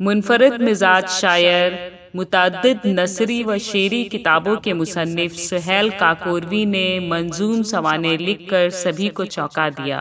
मुनफरद मिजाज शायर, मुतअद्दिद नसरी व शेरी किताबों के मुसन्निफ सुहेल काकोरवी ने मंजूम सवाने लिखकर सभी को चौंका दिया।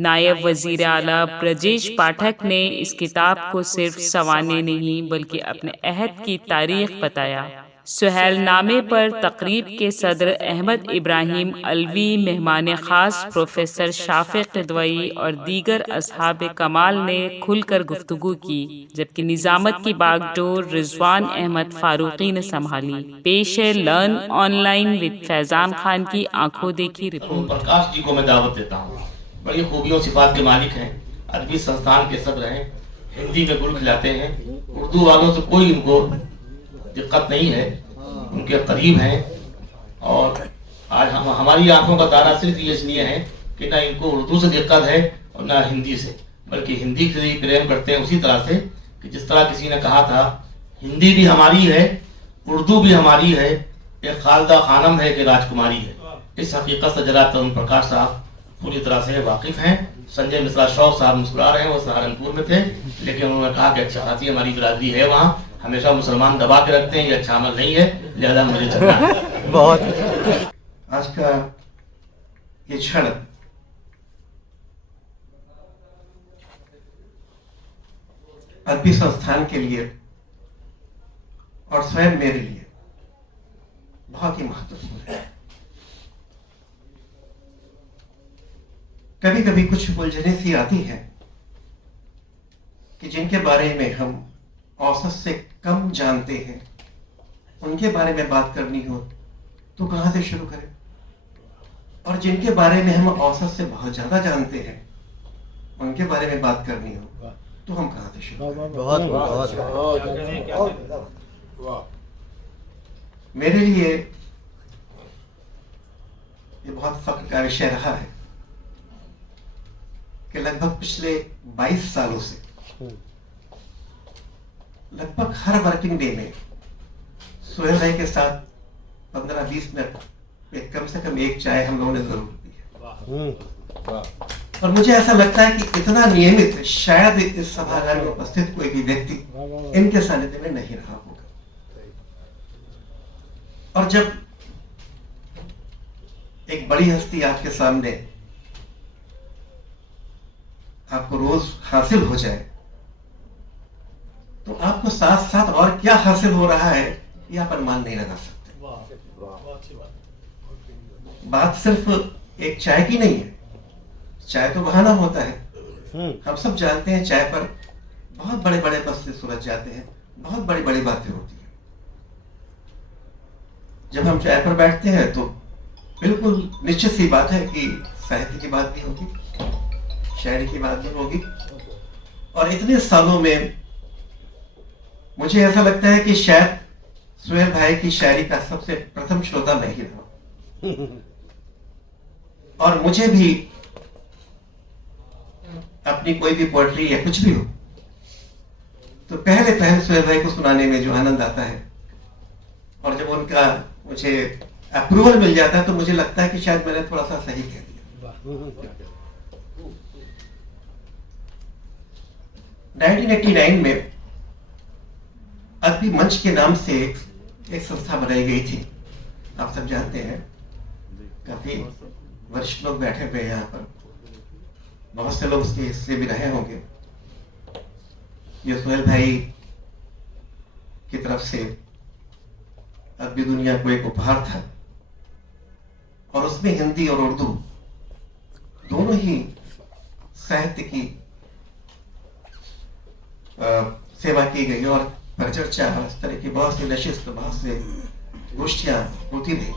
नायब वजीर आला ब्रजेश पाठक ने इस किताब को सिर्फ सवाने नहीं बल्कि अपने अहद की तारीख बताया। सुहेल नामे पर तकरीब के सदर अहमद इब्राहिम अलवी, मेहमान खास प्रोफेसर शाफिक किदवई और दीगर असहाब कमाल ने खुलकर गुफ्तगू की, जबकि निजामत की बागडोर रिजवान अहमद फारूकी ने संभाली। पेश है learn online with Faizan Khan की आंखों देखी रिपोर्ट। प्रकाश जी को मैं दावत देता हूँ। बड़ी खूबियों सिफात के मालिक हैं, अरबी संस्थान के सदर हैं, हिंदी में गुल खिलाते हैं, उर्दू वालों से कोई इनको दिक्कत नहीं है, उनके करीब हैं। और आज हम हमारी आंखों का तारा सिर्फ इसलिए है कि ना इनको उर्दू से दिक्कत है और ना हिंदी से, बल्कि हिंदी से ही प्रेम करते हैं उसी तरह से कि जिस तरह किसी ने कहा था हिंदी भी हमारी है, उर्दू भी हमारी है, एक खालदा खानम है कि राजकुमारी है। इस हकीकत से जरा तरुण प्रकाश साहब पूरी तरह से वाकिफ हैं। संजय मिश्रा शौक साहब मुस्कुरा रहे हैं, वो सहारनपुर में थे, लेकिन उन्होंने कहा कि अच्छा खासी हमारी बिरादरी है वहाँ, हमेशा मुसलमान दबा के रखते हैं, ये अच्छा अमल नहीं है, लिहाजा मुझे चलना है। बहुत आज का ये क्षण अरबी संस्थान के लिए और स्वयं मेरे लिए बहुत ही महत्वपूर्ण है। कभी कभी कुछ उलझने सी आती है कि जिनके बारे में हम औसत से कम जानते हैं, उनके बारे में बात करनी हो तो कहां से शुरू करें, और जिनके बारे में हम औसत से बहुत ज्यादा जानते हैं, उनके बारे में बात करनी हो तो हम कहां से शुरू करें। मेरे लिए ये बहुत फख्र का विषय रहा है कि लगभग पिछले 22 सालों से लगभग हर वर्किंग डे में सुहेल भाई के साथ 15-20 मिनट में कम से कम एक चाय हम लोगों ने जरूर पी है। और मुझे ऐसा लगता है कि इतना नियमित शायद इस सभागार में उपस्थित कोई भी व्यक्ति इनके सानिध्य में नहीं रहा होगा। और जब एक बड़ी हस्ती आपके सामने आपको रोज हासिल हो जाए तो आपको साथ साथ और क्या हासिल हो रहा है ये आप अनुमान नहीं लगा सकते। बात सिर्फ एक चाय की नहीं है, चाय तो बहाना होता है। हम सब जानते हैं चाय पर बहुत बड़े बड़े मसले सुलझ जाते हैं, बहुत बड़ी बड़ी बातें होती हैं। जब हम चाय पर बैठते हैं तो बिल्कुल निश्चित सी बात है कि साहित्य की बात भी होगी, शायरी की बात भी होगी। और इतने सालों में मुझे ऐसा लगता है कि शायद सुहेल भाई की शायरी का सबसे प्रथम श्रोता मैं ही रहा। और मुझे भी अपनी कोई भी पोएट्री या कुछ भी हो तो पहले सुहेल भाई को सुनाने में जो आनंद आता है, और जब उनका मुझे अप्रूवल मिल जाता है तो मुझे लगता है कि शायद मैंने थोड़ा सा सही कह दिया। 1989 में अरबी मंच के नाम से एक संस्था बनाई गई थी, आप सब जानते हैं। काफी वरिष्ठ लोग बैठे हुए हैं यहाँ पर, बहुत से लोग उसके हिस्से भी रहे होंगे। ये सुहेल भाई की तरफ से अरबी दुनिया को एक उपहार था, और उसमें हिंदी और उर्दू दोनों ही साहित्य की सेवा की गई और परिचर्चा इस तरह की बहुत सी नशिस्त, बहुत से गोष्ठियां होती रही।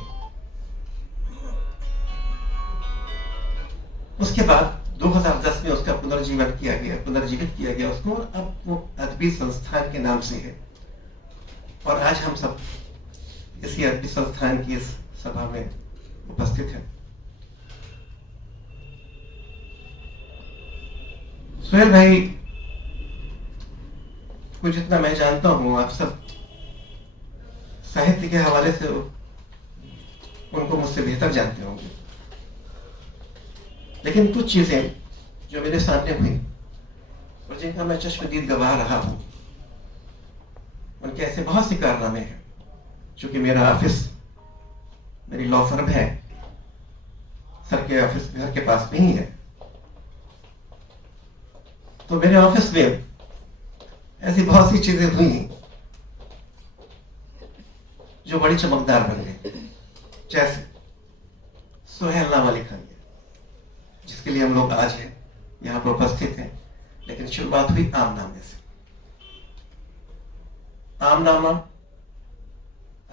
उसके बाद 2010 में उसका पुनर्जीवित किया गया उसको, और अब वो अदबी संस्थान के नाम से है। और आज हम सब इसी अदबी संस्थान की इस सभा में उपस्थित हैं। सुहेल भाई को जितना मैं जानता हूं, आप सब साहित्य के हवाले से उनको मुझसे बेहतर जानते होंगे, लेकिन कुछ चीजें जो मेरे सामने हुई और जिनका मैं चश्मदीद गवाह रहा हूं, उनके ऐसे बहुत से कारनामे हैं। चूंकि मेरा ऑफिस, मेरी लॉ फर्म है, सर के ऑफिस घर के पास नहीं है, तो मेरे ऑफिस में ऐसी बहुत सी चीजें हुई जो बड़ी चमकदार बन गई। जैसे सुहेलनामा लिखा गया, जिसके लिए हम लोग आज हैं, यहां पर उपस्थित हैं। लेकिन शुरुआत हुई आमनामे से। आमनामा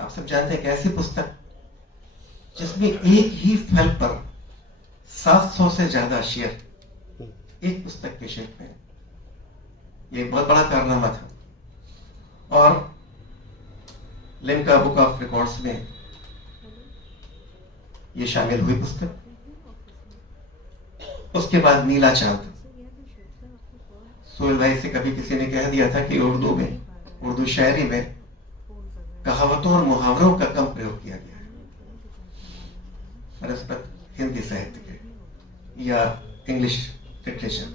आप सब जानते हैं, एक ऐसी पुस्तक जिसमें एक ही फल पर 700 से ज्यादा शेर एक पुस्तक के शेप में। ये बहुत बड़ा कारनामा था और लिम्का बुक ऑफ रिकॉर्ड्स में ये शामिल हुई पुस्तक। उसके बाद नीला चांद। सोहेल भाई से कभी किसी ने कह दिया था कि उर्दू शायरी में कहावतों और मुहावरों का कम प्रयोग किया गया है बनस्पत हिंदी साहित्य के या इंग्लिश लिटरेचर।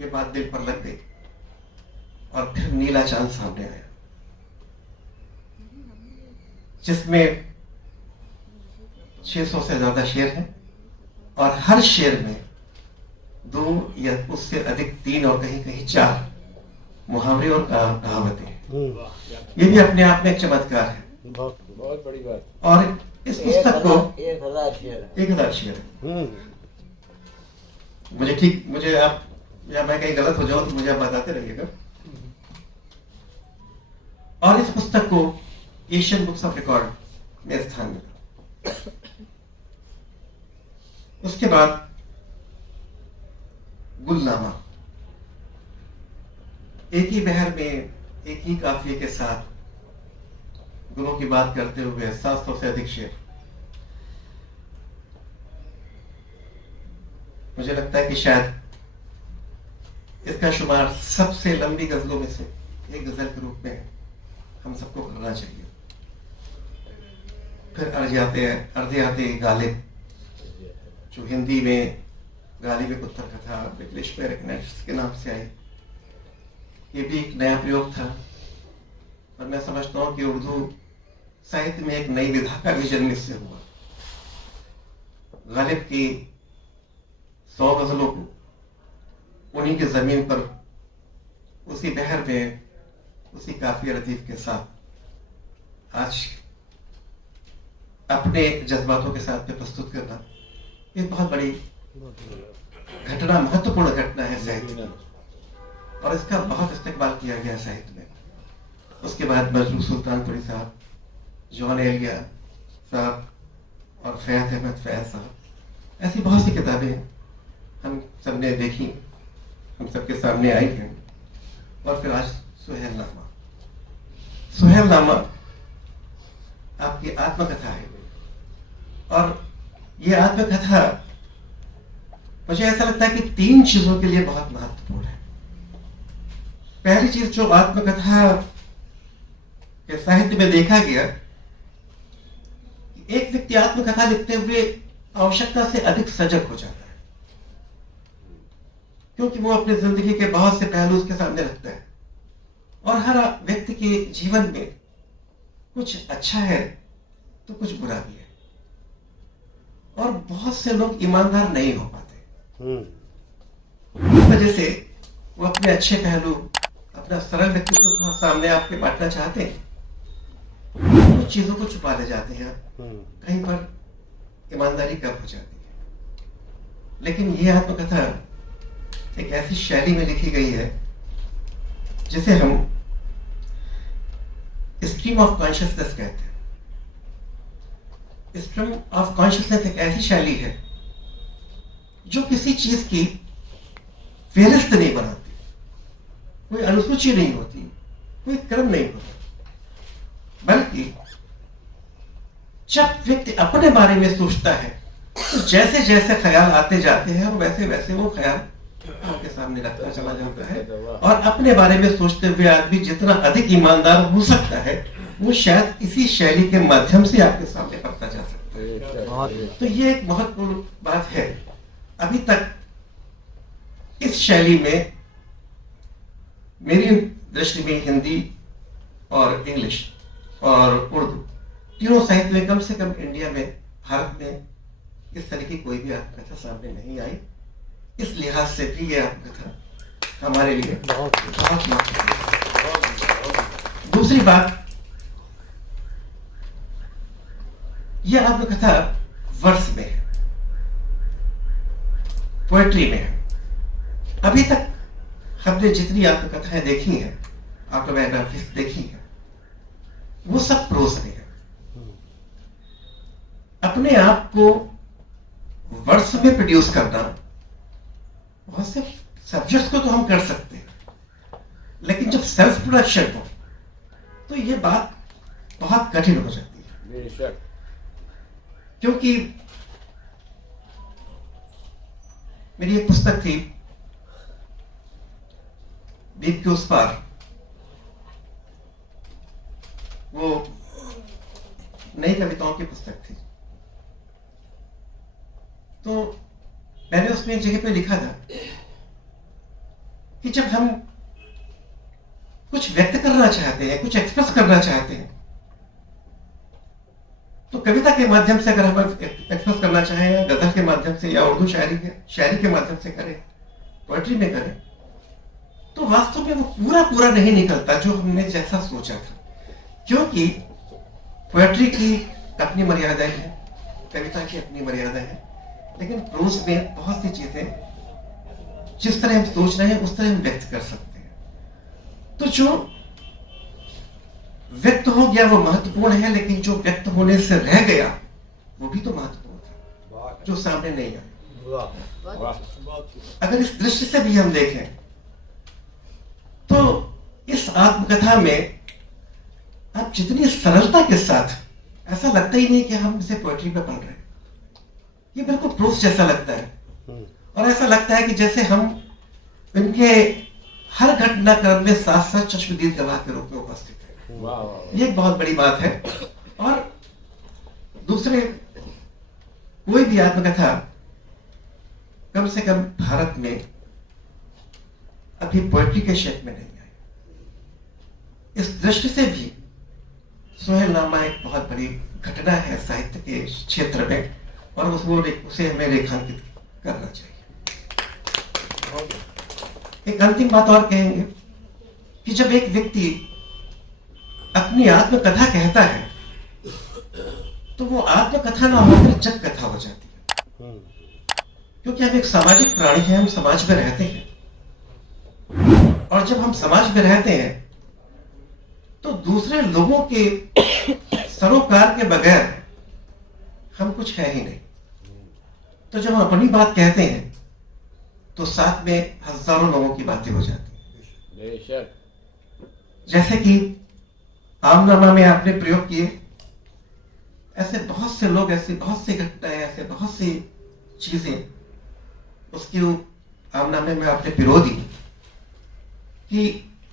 ये बात दिल पर लग गई और फिर नीला चांद सामने आया, जिसमें 600 से ज्यादा शेर हैं और हर शेर में 2 या उससे अधिक 3 और कहीं कहीं 4 मुहावरे और कहावतें। ये भी अपने आप में एक चमत्कार है, बहुत बड़ी बात। और इस पुस्तक को 1000 शेर है। मुझे आप या मैं कहीं गलत हो जाऊं तो मुझे आप बताते रहिएगा। और इस पुस्तक को एशियन बुक्स ऑफ रिकॉर्ड में स्थान मिला। उसके बाद गुलनामा, एक ही बहर में एक ही काफिये के साथ गुलों की बात करते हुए 700 से अधिक शेर। मुझे लगता है कि शायद इसका शुमार सबसे लंबी गजलों में से एक गजल के रूप में हम सबको करना चाहिए। फिर अर्जियाते गालिब, जो हिंदी में गालिब पुत्र कथा इंग्लिश में रेकनेट्स के नाम से आई। ये भी एक नया प्रयोग था और मैं समझता हूं कि उर्दू साहित्य में एक नई विधा का भी जन्म इससे हुआ। गालिब की 100 गजलों को उन्हीं की जमीन पर उसी बहर में उसी काफिया लतीफ के साथ आज अपने जज्बातों के साथ में प्रस्तुत करना एक बहुत बड़ी घटना, महत्वपूर्ण घटना है साहित्य में, और इसका बहुत इस्तेमाल किया गया साहित्य में। उसके बाद मजरू सुल्तानपुरी साहब, जॉन एलिया साहब और फैज अहमद फैज साहब, ऐसी बहुत सी किताबें हम सबने देखी, हम सबके सामने आई हैं। और फिर आज सुहेलनामा। सुहेलनामा आपकी आत्मकथा है और ये आत्मकथा मुझे ऐसा लगता है कि 3 चीजों के लिए बहुत महत्वपूर्ण है। पहली चीज जो आत्मकथा के साहित्य में देखा गया, एक व्यक्ति आत्मकथा लिखते हुए आवश्यकता से अधिक सजग हो जाता है, क्योंकि वो अपनी जिंदगी के बहुत से पहलू उसके सामने रखता है और हर व्यक्ति के जीवन में कुछ अच्छा है तो कुछ बुरा भी है, और बहुत से लोग ईमानदार नहीं हो पाते। इस वजह से वो अपने अच्छे पहलू, अपना सरल व्यक्तित्व सामने आपके बांटना चाहते हैं, कुछ चीजों को छुपा ले जाते हैं, कहीं पर ईमानदारी कम हो जाती है। लेकिन ये आत्मकथा एक ऐसी शैली में लिखी गई है जिसे हम स्ट्रीम ऑफ कॉन्शियसनेस कहते हैं। स्ट्रीम ऑफ कॉन्शियसनेस एक ऐसी शैली है जो किसी चीज की फेहरिस्त नहीं बनाती, कोई अनुसूची नहीं होती, कोई क्रम नहीं होता, बल्कि जब व्यक्ति अपने बारे में सोचता है तो जैसे जैसे ख्याल आते जाते हैं वैसे वैसे वो ख्याल आपके सामने रखता चला जाता है, और अपने बारे में सोचते हुए आदमी जितना अधिक ईमानदार हो सकता है वो शायद इसी शैली के माध्यम से आपके सामने रखता जा सकता है। तो ये एक महत्वपूर्ण बात है। अभी तक इस शैली में मेरी दृष्टि में हिंदी और इंग्लिश और उर्दू, तीनों साहित्य में कम से कम इंडिया में, भारत में इस तरह की कोई भी आत्मकथा सामने नहीं आई। इस लिहाज से भी ये आत्मकथा हमारे लिए बहुत महत्वपूर्ण है। दूसरी बात, यह आत्मकथा वर्ष में है, पोएट्री में है। अभी तक हमने जितनी आत्मकथाएं देखी हैं, ऑटोबायोग्राफीज देखी हैं, वो सब प्रोज में है। अपने आप को वर्ड्स में प्रोड्यूस करना, बहुत से सब्जेक्ट्स को तो हम कर सकते हैं, लेकिन जब सेल्फ प्रोडक्शन हो तो ये बात बहुत कठिन हो जाती है। बेशक। क्योंकि मेरी एक पुस्तक थी, दीप के उस पार, वो नई कविताओं की पुस्तक थी। तो मैंने उसमें एक जगह पे लिखा था कि जब हम कुछ व्यक्त करना चाहते हैं, कुछ एक्सप्रेस करना चाहते हैं, तो कविता के माध्यम से अगर हम एक्सप्रेस करना चाहें, या गजल के माध्यम से, या उर्दू शायरी के माध्यम से करें, पोएट्री में करें, तो वास्तव में वो पूरा नहीं निकलता जो हमने जैसा सोचा था। क्योंकि पोएट्री की अपनी मर्यादाएं हैं, कविता की अपनी मर्यादाएं हैं, लेकिन प्रोज में बहुत सी चीजें जिस तरह हम सोच रहे हैं उस तरह हम व्यक्त कर सकते हैं। तो जो व्यक्त हो गया वो महत्वपूर्ण है, लेकिन जो व्यक्त होने से रह गया वो भी तो महत्वपूर्ण था, जो सामने नहीं आया। अगर इस दृष्टि से भी हम देखें तो इस आत्मकथा में आप जितनी सरलता के साथ, ऐसा लगता ही नहीं कि हम इसे पोएट्री पे पढ़ रहे हैं, ये बिल्कुल प्रोज जैसा लगता है। और ऐसा लगता है कि जैसे हम इनके हर घटनाक्रम में साथ साथ चश्मदीद गवाह के रूप में उपस्थित है। ये एक बहुत बड़ी बात है। और दूसरे, कोई भी आत्मकथा कम से कम भारत में अभी पोएट्री के शेप में नहीं आई। इस दृष्टि से भी सुहेलनामा एक बहुत बड़ी घटना है साहित्य के क्षेत्र में, और उसे हमें रेखांकित करना चाहिए। एक अंतिम बात और कहेंगे कि जब एक व्यक्ति अपनी आत्मकथा कहता है तो वो आत्मकथा ना होकर जग कथा हो जाती है। क्योंकि हम एक सामाजिक प्राणी हैं, हम समाज में रहते हैं, और जब हम समाज में रहते हैं तो दूसरे लोगों के सरोकार के बगैर हम कुछ है ही नहीं। तो जब हम अपनी बात कहते हैं तो साथ में हजारों लोगों की बातें हो जाती हैं। जैसे कि आमनामा में आपने प्रयोग किए, ऐसे बहुत से लोग, ऐसे बहुत सी घटनाएं, ऐसे बहुत सी चीजें उसके आमनामे में आपने पिरो दी कि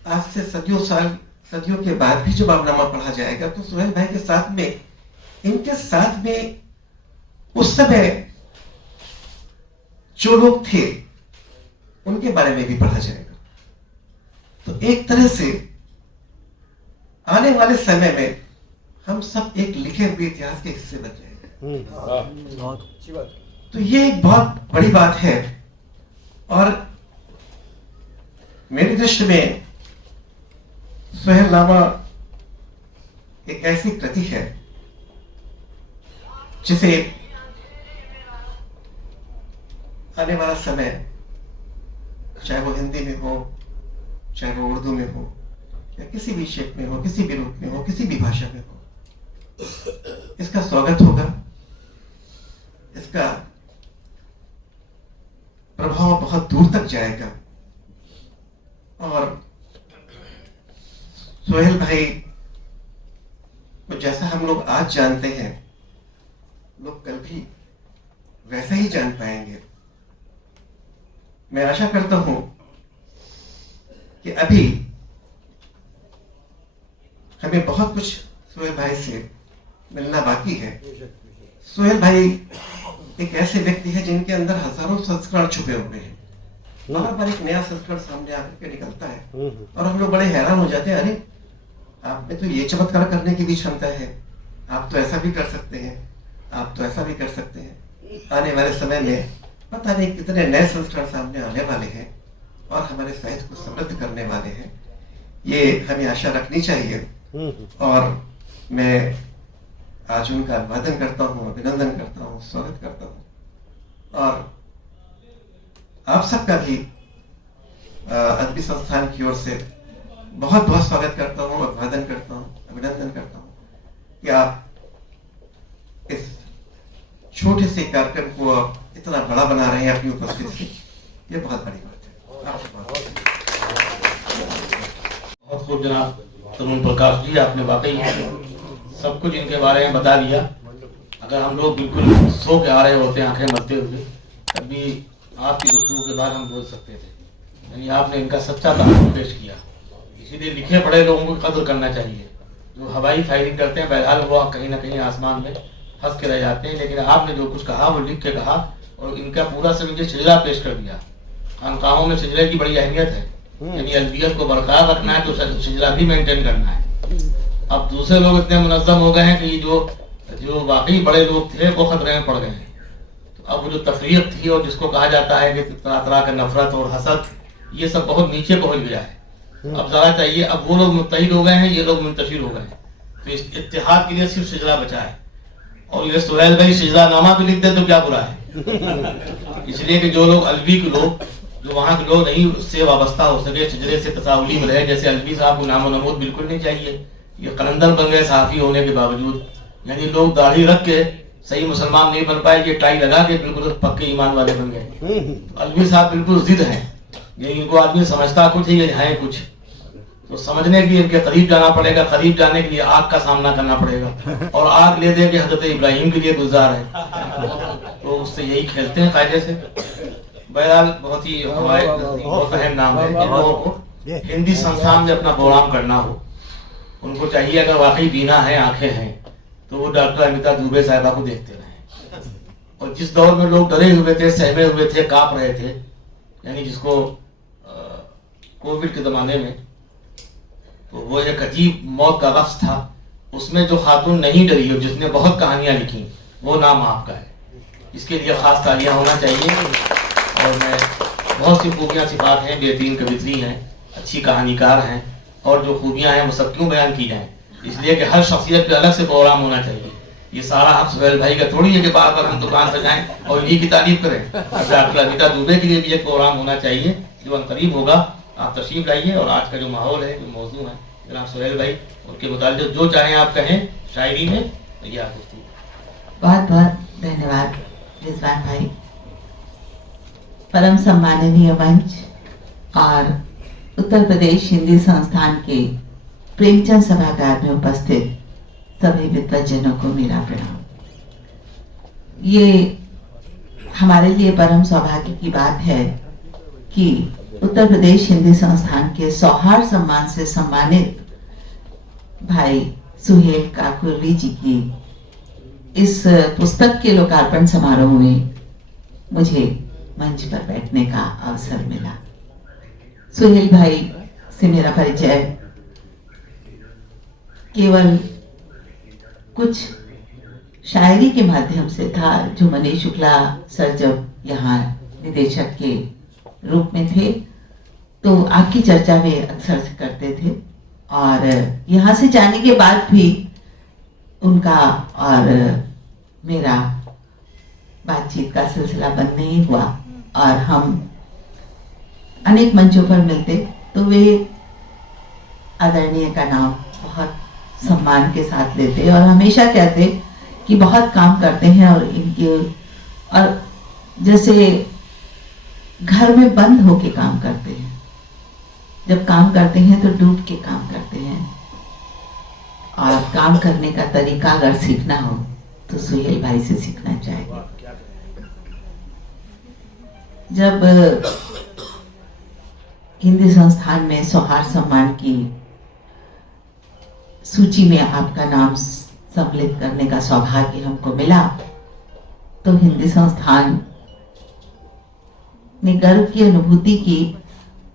आज से सदियों के बाद भी जब आमनामा पढ़ा जाएगा तो सुहेल भाई के साथ में, इनके साथ में उस समय जो लोग थे उनके बारे में भी पढ़ा जाएगा। तो एक तरह से आने वाले समय में हम सब एक लिखे हुए इतिहास के हिस्से बन जाएंगे। बहुत अच्छी बात। तो ये एक बहुत बड़ी बात है। और मेरी दृष्टि में सुहेलनामा एक ऐसी कृति है जिसे आने वाला समय, चाहे वो हिंदी में हो, चाहे वो उर्दू में हो, या किसी भी शेप में हो, किसी भी रूप में हो, किसी भी भाषा में हो, इसका स्वागत होगा, इसका प्रभाव बहुत दूर तक जाएगा। और सुहेल भाई को जैसा हम लोग आज जानते हैं, लोग कल भी वैसा ही जान पाएंगे। मैं आशा करता हूं कि अभी हमें बहुत कुछ सुहेल भाई से मिलना बाकी है। सुहेल भाई एक ऐसे व्यक्ति है जिनके अंदर हजारों संस्करण छुपे हुए हैं। बार बार एक नया संस्करण सामने आकर के निकलता है और हम लोग बड़े हैरान हो जाते हैं, अरे आप में तो ये चमत्कार करने की भी क्षमता है, आप तो ऐसा भी कर सकते हैं, आप तो ऐसा भी कर सकते हैं। आने वाले समय में पता नहीं कितने नए संस्कार सामने आने वाले हैं और हमारे साहित्य को समृद्ध करने वाले हैं, ये हमें आशा रखनी चाहिए। और मैं आज उनका अभिवादन करता हूँ, अभिनंदन करता हूँ, स्वागत करता हूँ और आप सबका भी अदबी संस्थान की ओर से बहुत बहुत स्वागत करता हूँ, अभिवादन करता हूँ, अभिनंदन करता हूँ कि आप इस छोटे से कार्यक्रम को इतना बड़ा बना रहे हैं अपनी उपस्थिति से, ये बहुत बड़ी बात है। बहुत खूब जनाब तरुण प्रकाश जी, आपने वाकई सब कुछ इनके बारे में बता दिया। अगर हम लोग बिल्कुल सो के आ रहे होते आंखें मलते हुए, तभी आपकी गुफ्तगू के बाद हम बोल सकते थे। यानी आपने इनका सच्चा तारुफ पेश किया। इसीलिए लिखे पढ़े लोगों को कदर करना चाहिए। जो हवाई फायरिंग करते हैं बहरहाल वो कहीं ना कहीं आसमान में फंस के रह जाते हैं, लेकिन आपने जो कुछ कहा वो लिख के कहा और इनका पूरा से मुझे सिजला पेश कर दिया। खानकाहों में सिजले की बड़ी अहमियत है, यानी अलवियत को बरकरार रखना है तो सिजला भी मेंटेन करना है। अब दूसरे लोग इतने मुनज़्ज़म हो गए हैं कि जो वाकई बड़े लोग थे वो खतरे में पड़ गए हैं। तो अब वो जो तफरीक थी और जिसको कहा जाता है कि तरह तरह का नफरत और हसद, ये सब बहुत नीचे पहुंच गया है। अब जरा चाहिए, अब वो लोग मुत्तहिद हो गए हैं, ये लोग मुंतशिर हो गए हैं, तो इस इत्तेहाद के लिए सिर्फ सिजला बचा है। और ये सुहैल भाई सिजला नामा भी लिख दे तो क्या बुरा है। इसलिए कि जो लोग अलवी के लोग, जो वहाँ के लोग नहीं उससे वाबस्ता हो सके, सिजरे से तसाउली में रहे, जैसे अलवी साहब को नामो नमूद बिल्कुल नहीं चाहिए। ये कलंदर बन गए सहाफ़ी होने के बावजूद, यानी लोग दाढ़ी रख के सही मुसलमान नहीं बन पाए, ये टाई लगा के बिल्कुल पक्के ईमान वाले बन गए। तो अलवी साहब बिल्कुल जिद हैं, ये इनको आदमी समझता कुछ है, ये है कुछ। तो समझने के लिए इनके करीब जाना पड़ेगा, करीब जाने के लिए आग का सामना करना पड़ेगा, और आग ले दे के हजरत इब्राहिम के लिए गुलजार है, तो उससे यही खेलते हैं कायदे से। बहरहाल बहुत ही हमारे बहुत अहम नाम है। जिन लोगों को हिंदी संस्थान में अपना प्रोग्राम करना हो, उनको चाहिए अगर वाकई बीना है, आंखें हैं, तो वो डॉक्टर अमिता दुबे साहिबा को देखते रहे। और जिस दौर में लोग डरे हुए थे, सहमे हुए थे, कांप रहे थे, यानी जिसको कोविड के ज़माने में, तो वो एक अजीब मौत का वक्त था, उसमें जो खातून नहीं डरी और जिसने बहुत कहानियां लिखी, वो नाम आपका है। इसके लिए खास तालियां होना चाहिए। और मैं बहुत सी खूबियाँ सिफात हैं, बेहतरीन कवित्री हैं, अच्छी कहानीकार हैं, और जो खूबियाँ हैं वो सब क्यों बयान की जाएँ, इसलिए कि हर शख्सियत पे अलग से प्रोग्राम होना चाहिए। ये सारा हक सुहैल भाई का थोड़ी है कि बार बार हम दुकान सजाएं और इन्हीं की तारीफ करें। डॉक्टर अमिता दुबे के लिए भी एक प्रोग्राम होना चाहिए जो अनकरीब होगा। आप तशरीफ लाइए और आज का जो माहौल है, जो मौजू है, जनाब सुहैल भाई उनके मुताल्लिक़ जो चाहें आप कहें शायरी में, या बहुत बहुत धन्यवाद रिजवान भाई। परम सम्माननीय मंच और उत्तर प्रदेश हिंदी संस्थान के प्रेमचंद सभागार में उपस्थित सभी विद्वज्जनों को मेरा प्रणाम। ये हमारे लिए परम सौभाग्य की बात है कि उत्तर प्रदेश हिंदी संस्थान के सौहार्द सम्मान से सम्मानित भाई सुहेल काकुरवी जी की इस पुस्तक के लोकार्पण समारोह में मुझे मंच पर बैठने का अवसर मिला। सुहेल भाई से मेरा परिचय केवल कुछ शायरी के माध्यम से था, जो मनीष शुक्ला सर जब यहाँ निदेशक के रूप में थे तो आपकी चर्चा वे अक्सर से करते थे, और यहाँ से जाने के बाद भी उनका और मेरा बातचीत का सिलसिला बंद नहीं हुआ, और हम अनेक मंचों पर मिलते तो वे आदरणीय का नाम बहुत सम्मान के साथ लेते और हमेशा कहते कि बहुत काम करते हैं, और इनके और जैसे घर में बंद होके काम करते हैं, जब काम करते हैं तो डूब के काम करते हैं। और काम करने का तरीका अगर सीखना हो तो सुहेल भाई से सीखना चाहिए। जब हिंदी संस्थान में सौहार्द सम्मान की सूची में आपका नाम सम्मिलित करने का सौभाग्य हमको मिला, तो हिंदी संस्थान ने गर्व की अनुभूति की,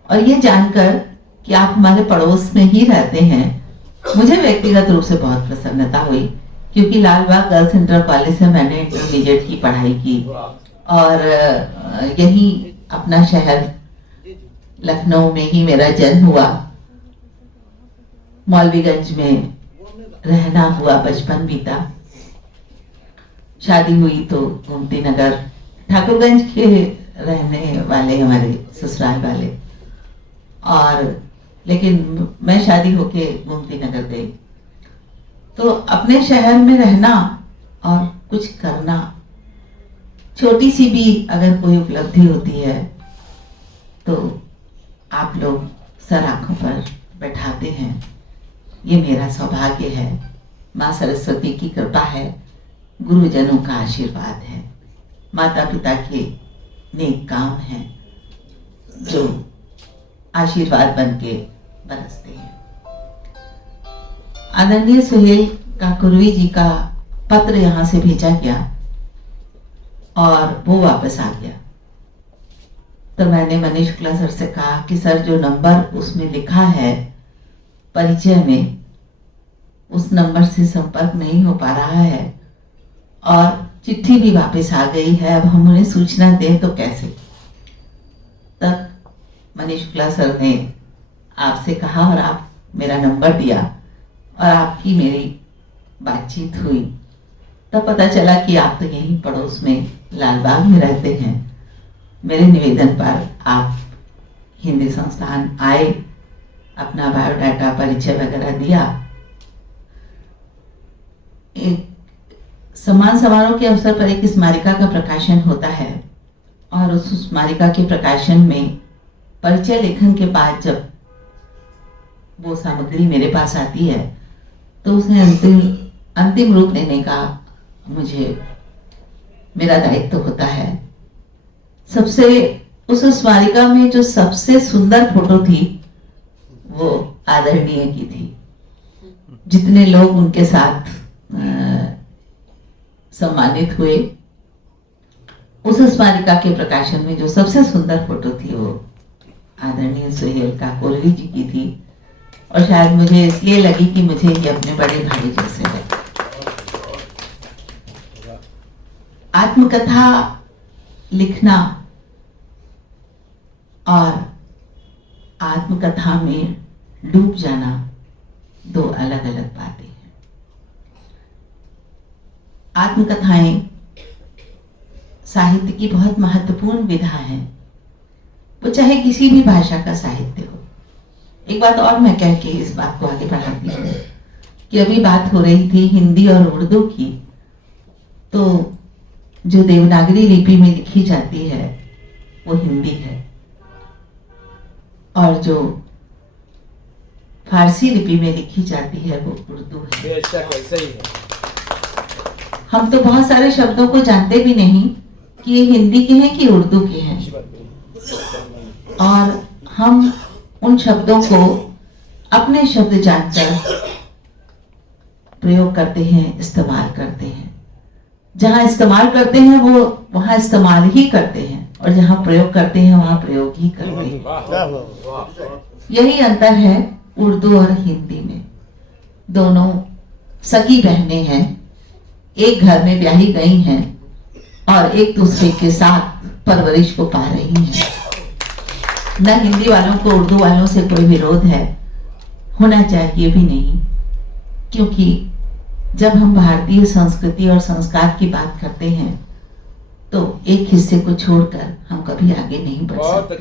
और ये जानकर कि आप हमारे पड़ोस में ही रहते हैं मुझे व्यक्तिगत रूप से बहुत प्रसन्नता हुई, क्योंकि लाल बाग गर्ल्स इंटर कॉलेज से मैंने इंटरमीडिएट की पढ़ाई की और यही अपना शहर लखनऊ में ही मेरा जन्म हुआ। मौलवीगंज में रहना हुआ, बचपन बीता। शादी हुई तो गोमती नगर, ठाकुरगंज के रहने वाले हमारे ससुराल वाले, और लेकिन मैं शादी होके गोमती नगर गई। तो अपने शहर में रहना और कुछ करना, छोटी सी भी अगर कोई उपलब्धि होती है तो आप लोग सर आंखों पर बैठाते हैं। ये मेरा सौभाग्य है, माँ सरस्वती की कृपा है, गुरुजनों का आशीर्वाद है, माता पिता के नेक काम हैं जो आशीर्वाद बन के बरसते हैं। आदरणीय सुहेल काकुरवी जी का पत्र यहाँ से भेजा गया और वो वापस आ गया। तो मैंने मनीष शुक्ला सर से कहा कि सर जो नंबर उसमें लिखा है परिचय में, उस नंबर से संपर्क नहीं हो पा रहा है और चिट्ठी भी वापस आ गई है, अब हम उन्हें सूचना दें तो कैसे। तब मनीष शुक्ला सर ने आपसे कहा और आप मेरा नंबर दिया और आपकी मेरी बातचीत हुई। तब पता चला कि आप तो यहीं पड़ोस में लालबाग में रहते हैं। मेरे निवेदन पर आप हिंदी संस्थान आए, अपना बायोडाटा परिचय वगैरह दिया। एक सम्मान समारोह के अवसर पर एक स्मारिका का प्रकाशन होता है और उस स्मारिका के प्रकाशन में परिचय लेखन के बाद जब वो सामग्री मेरे पास आती है तो उसने अंतिम रूप देने का मुझे मेरा दायित्व होता है। सबसे उस स्मारिका में जो सबसे सुंदर फोटो थी वो आदरणीय की थी। जितने लोग उनके साथ सम्मानित हुए, उस स्मारिका के प्रकाशन में जो सबसे सुंदर फोटो थी वो आदरणीय सुहेल काकोरवी जी की थी और शायद मुझे इसलिए लगी कि मुझे ये अपने बड़े भाई जैसे है। आत्मकथा लिखना और आत्मकथा में डूब जाना दो अलग अलग बातें हैं। आत्मकथाएं साहित्य की बहुत महत्वपूर्ण विधा है, वो चाहे किसी भी भाषा का साहित्य हो। एक बात और मैं कह के इस बात को आगे बढ़ाती हूँ कि अभी बात हो रही थी हिंदी और उर्दू की, तो जो देवनागरी लिपि में लिखी जाती है वो हिंदी है और जो फारसी लिपि में लिखी जाती है वो उर्दू है। हम तो बहुत सारे शब्दों को जानते भी नहीं कि ये हिंदी के हैं कि उर्दू के हैं, और हम उन शब्दों को अपने शब्द जानकर प्रयोग करते हैं, इस्तेमाल करते हैं। जहां इस्तेमाल करते हैं वो वहां इस्तेमाल ही करते हैं और जहां प्रयोग करते हैं वहां प्रयोग ही करते हैं। यही अंतर है उर्दू और हिंदी में। दोनों सगी बहनें हैं, एक घर में ब्याही गई हैं और एक दूसरे के साथ परवरिश को पा रही हैं। न हिंदी वालों को उर्दू वालों से कोई विरोध है, होना चाहिए भी नहीं, क्योंकि जब हम भारतीय संस्कृति और संस्कार की बात करते हैं तो एक हिस्से को छोड़कर हम कभी आगे नहीं बढ़ सकते।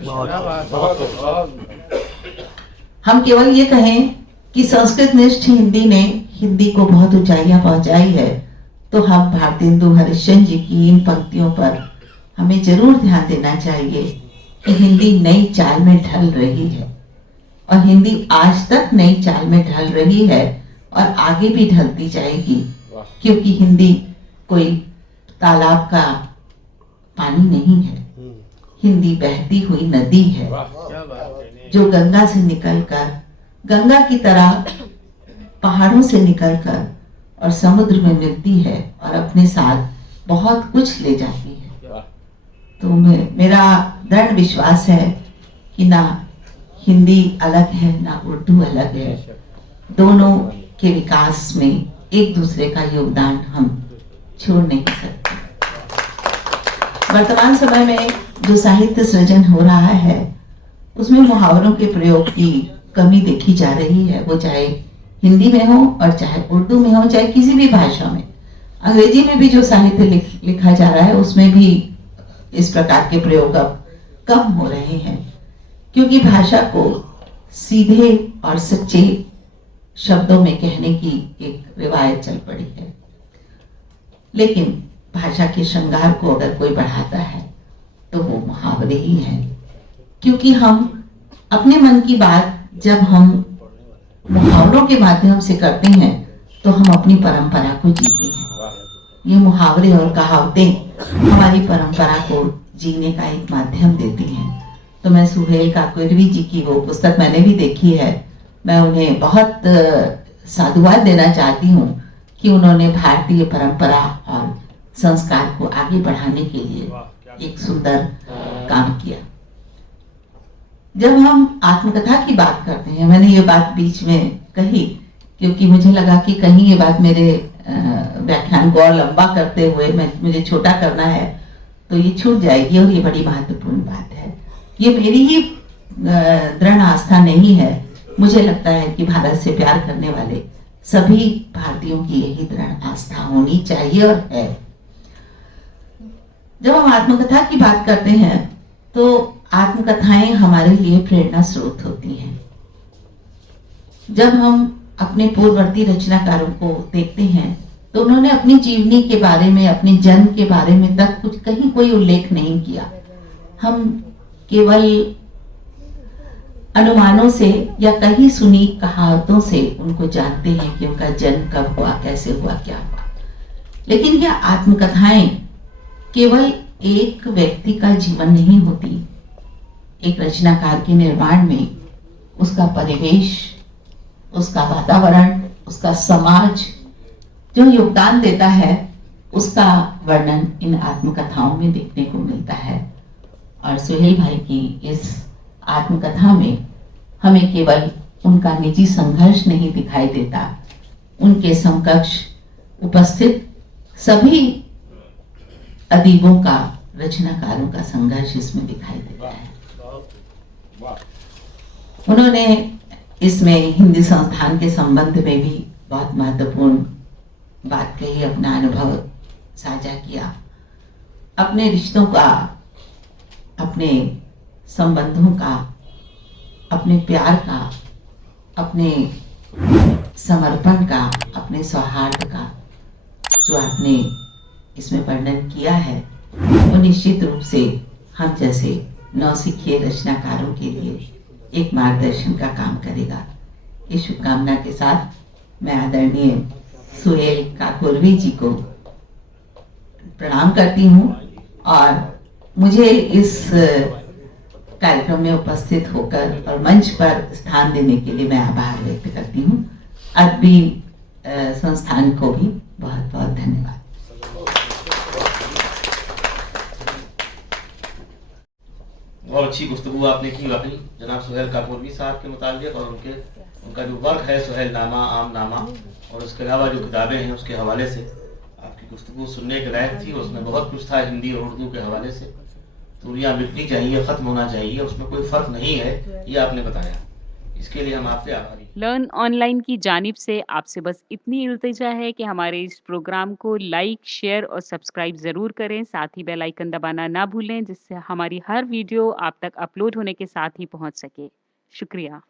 हम केवल ये कहें कि संस्कृत निष्ठ हिंदी ने हिंदी को बहुत ऊंचाइयां पहुंचाई है, तो हम भारतेंदु हरिश्चंद्र जी की इन पंक्तियों पर हमें जरूर ध्यान देना चाहिए कि हिंदी नई चाल में ढल रही है और हिंदी आज तक नई चाल में ढल रही है और आगे भी ढलती जाएगी, क्योंकि हिंदी कोई तालाब का पानी नहीं है। हिंदी बहती हुई नदी है जो गंगा से निकलकर, गंगा की तरह पहाड़ों से निकलकर और समुद्र में मिलती है और अपने साथ बहुत कुछ ले जाती है। तो मेरा दृढ़ विश्वास है कि ना हिंदी अलग है ना उर्दू अलग है, दोनों के विकास में एक दूसरे का योगदान हम छोड़ नहीं सकते। वर्तमान समय में जो साहित्य सृजन हो रहा है उसमें मुहावरों के प्रयोग की कमी देखी जा रही है, वो चाहे हिंदी में हो और चाहे उर्दू में हो, चाहे किसी भी भाषा में। अंग्रेजी में भी जो साहित्य लिखा जा रहा है उसमें भी इस प्रकार के प्रयोग अब कम हो रहे हैं, क्योंकि भाषा को सीधे और सच्चे शब्दों में कहने की एक रिवायत चल पड़ी है। लेकिन भाषा के श्रृंगार को अगर कोई बढ़ाता है तो वो मुहावरे ही है, क्योंकि हम अपने मन की बात जब हम मुहावरों के माध्यम से करते हैं तो हम अपनी परंपरा को जीते हैं। ये मुहावरे और कहावतें हमारी परंपरा को जीने का एक माध्यम देती हैं। तो मैं सुहेल काकोरवी जी की वो पुस्तक मैंने भी देखी है, मैं उन्हें बहुत साधुवाद देना चाहती हूँ कि उन्होंने भारतीय परंपरा और संस्कार को आगे बढ़ाने के लिए एक सुंदर काम किया। जब हम आत्मकथा की बात करते हैं, मैंने ये बात बीच में कही क्योंकि मुझे लगा कि कहीं ये बात मेरे व्याख्यान को और लंबा करते हुए मुझे छोटा करना है तो ये छूट जाएगी, और ये बड़ी महत्वपूर्ण बात है। ये मेरी ही दृढ़ आस्था नहीं है, मुझे लगता है कि भारत से प्यार करने वाले सभी भारतीयों की यही दृढ़ आस्था होनी चाहिए और है। जब हम आत्मकथा की बात करते हैं तो आत्मकथाएं हमारे लिए प्रेरणा स्रोत होती हैं। जब हम अपने पूर्ववर्ती रचनाकारों को देखते हैं तो उन्होंने अपनी जीवनी के बारे में, अपने जन्म के बारे में तक कुछ कहीं कोई उल्लेख नहीं किया। हम केवल अनुमानों से या कहीं सुनी कहावतों से उनको जानते हैं कि उनका जन्म कब हुआ, कैसे हुआ, क्या हुआ। लेकिन यह आत्मकथाएं केवल एक व्यक्ति का जीवन नहीं होती। एक रचनाकार के निर्माण में उसका परिवेश, उसका वातावरण, उसका समाज जो योगदान देता है उसका वर्णन इन आत्मकथाओं में देखने को मिलता है। और सुहेल भाई की इस आत्मकथा में हमें केवल उनका निजी संघर्ष नहीं दिखाई देता, उनके समकक्ष उपस्थित सभी अदीबों का, रचनाकारों का संघर्ष इसमें दिखाई देता है। उन्होंने इसमें हिंदी संस्थान के संबंध में भी बहुत महत्वपूर्ण बात कही, अपना अनुभव साझा किया, अपने रिश्तों का, अपने संबंधों का, अपने प्यार का, अपने समर्पण का, अपने सौहार्द का जो आपने इसमें वर्णन किया है वो निश्चित रूप से हम जैसे नौसिखिए रचनाकारों के लिए एक मार्गदर्शन का काम करेगा। इस शुभकामना के साथ मैं आदरणीय सुहेल काकोरवी जी को प्रणाम करती हूँ और मुझे इस कार्यक्रम में उपस्थित होकर और मंच पर स्थान देने के लिए मैं आभार व्यक्त करती हूँ। अदबी संस्थान को भी बहुत बहुत धन्यवाद। बहुत अच्छी गुफ्तगू आपने की वाकई जनाब सुहेल काकोरवी साहब के मुताबिक, और उनका जो वर्क है सुहेल नामा, आम नामा, और उसके अलावा जो किताबें हैं उसके हवाले से आपकी गुफ्तगू सुनने के लायक थी। उसमें बहुत कुछ था हिंदी और उर्दू के हवाले से। दुनिया मिटनी चाहिए, खत्म होना चाहिए, उसमें कोई फर्क नहीं है, ये आपने बताया। इसके लिए हम आपके आभारी। लर्न ऑनलाइन की जानिब से आपसे बस इतनी इल्तिजा है कि हमारे इस प्रोग्राम को लाइक, शेयर और सब्सक्राइब ज़रूर करें। साथ ही बेल आइकन दबाना ना भूलें, जिससे हमारी हर वीडियो आप तक अपलोड होने के साथ ही पहुंच सके। शुक्रिया।